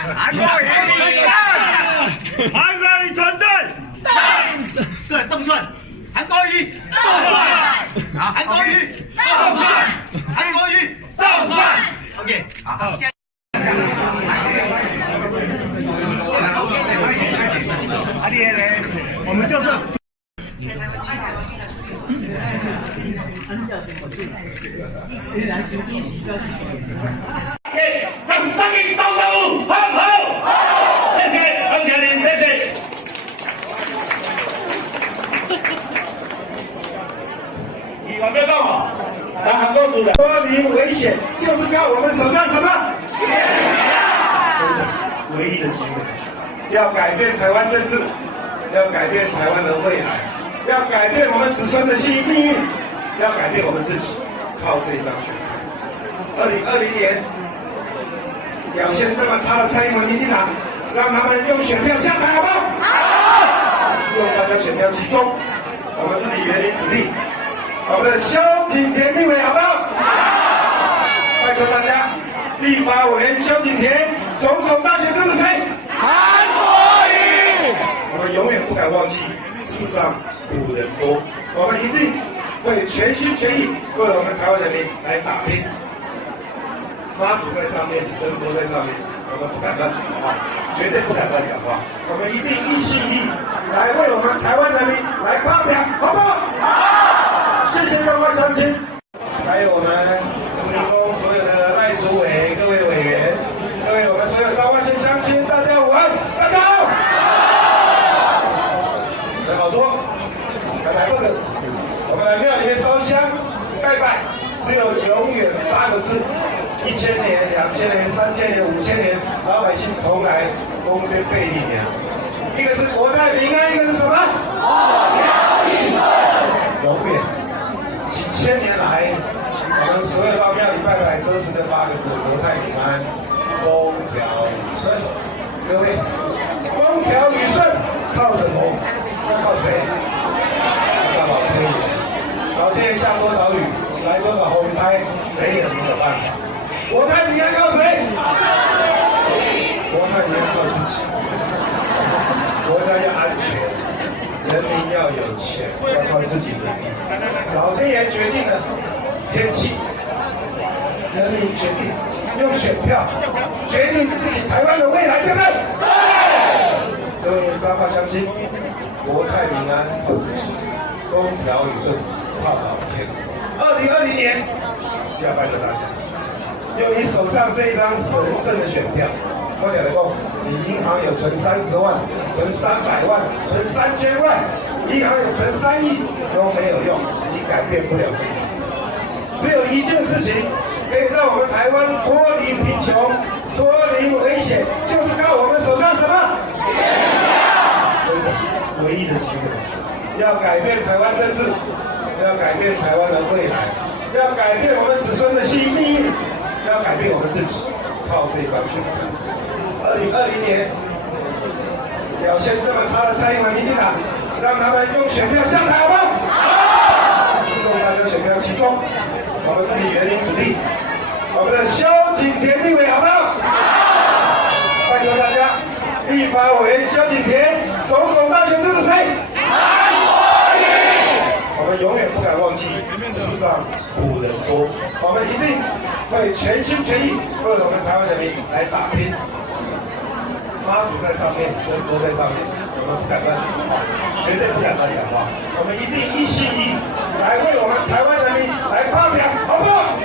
韩国瑜到，韩国瑜团队到，对，动算，韩国瑜到算，啊，韩国瑜到算，韩国瑜到算 ，OK， 好，现在。 我们就是。让生命当任务，好不好？谢谢，黄家林，谢谢。你有没有到啊？咱韩国组的脱离危险，就是靠我们手上什么？唯一的机会，要改变台湾政治。 要改变台湾的未来，要改变我们子孙的命运，要改变我们自己，靠这一张选票。2020年表现这么差的蔡英文民进党，让他们用选票下台，好不好？好！用大家选票集中，我们自己原力子弟，我们的萧景田立委，好不好？好！拜托大家，立法委员萧景田，总统大选支持谁？韩国瑜。 我们永远不敢忘记世上古人多，我们一定会全心全意为我们台湾人民来打拼。妈祖在上面，神佛在上面，我们不敢乱讲话，绝对不敢乱讲话。我们一定一心一意来为我们台湾人民来发表，好不好？好！谢谢各位乡亲，还有我们屏东所有的赖主委、各位委员、各位我们所有彰化县乡亲，大家午安，大家好。 好多，来不得。我们来庙里面烧香拜拜，只有永远8个字：1000年、2000年、3000年、5000年，老百姓从来公尊贝利年。一个是国泰民安，一个是什么？风调雨顺。永远，几千年来，我们所有到庙里拜拜都是这8个字：国泰民安，风调雨顺。各位，风调雨顺靠什么？ 靠谁？靠老天爷。老天爷下多少雨，来多少洪灾，谁也没有办法。国泰民安靠谁？国泰民安靠自己。国家要安全，人民要有钱，要靠自己努力。老天爷决定了天气，人民决定用选票决定自己台湾的未来，对不对？对。各位彰化乡亲。 国泰民安靠自己，风调雨顺靠老天。2020年，要拜托大家，用你手上这一张神圣的选票，我讲的够，你银行有存30万、存300万、存3000万，银行有存3亿都没有用，你改变不了自己。只有一件事情可以让我们台湾脱离贫穷、脱离危险，就是靠我们手上什么？真的。 唯一的机会，要改变台湾政治，要改变台湾的未来，要改变我们子孙的命运，要改变我们自己，靠这张选票。2020年表现这么差的蔡英文民进党，让他们用选票下台，好不好？好！用大家选票集中，我们自己原力子弟，我们的萧景田立委，好不好？好！拜托大家，立法委员萧景田。 总统大选支持谁？韩国瑜。我们永远不敢忘记世上古人多，我们一定会全心全意为我们台湾人民来打拼。妈祖在上面，神佛在上面，我们不敢乱讲话，绝对不敢乱讲话。我们一定一心一意来为我们台湾人民来发表，好不好？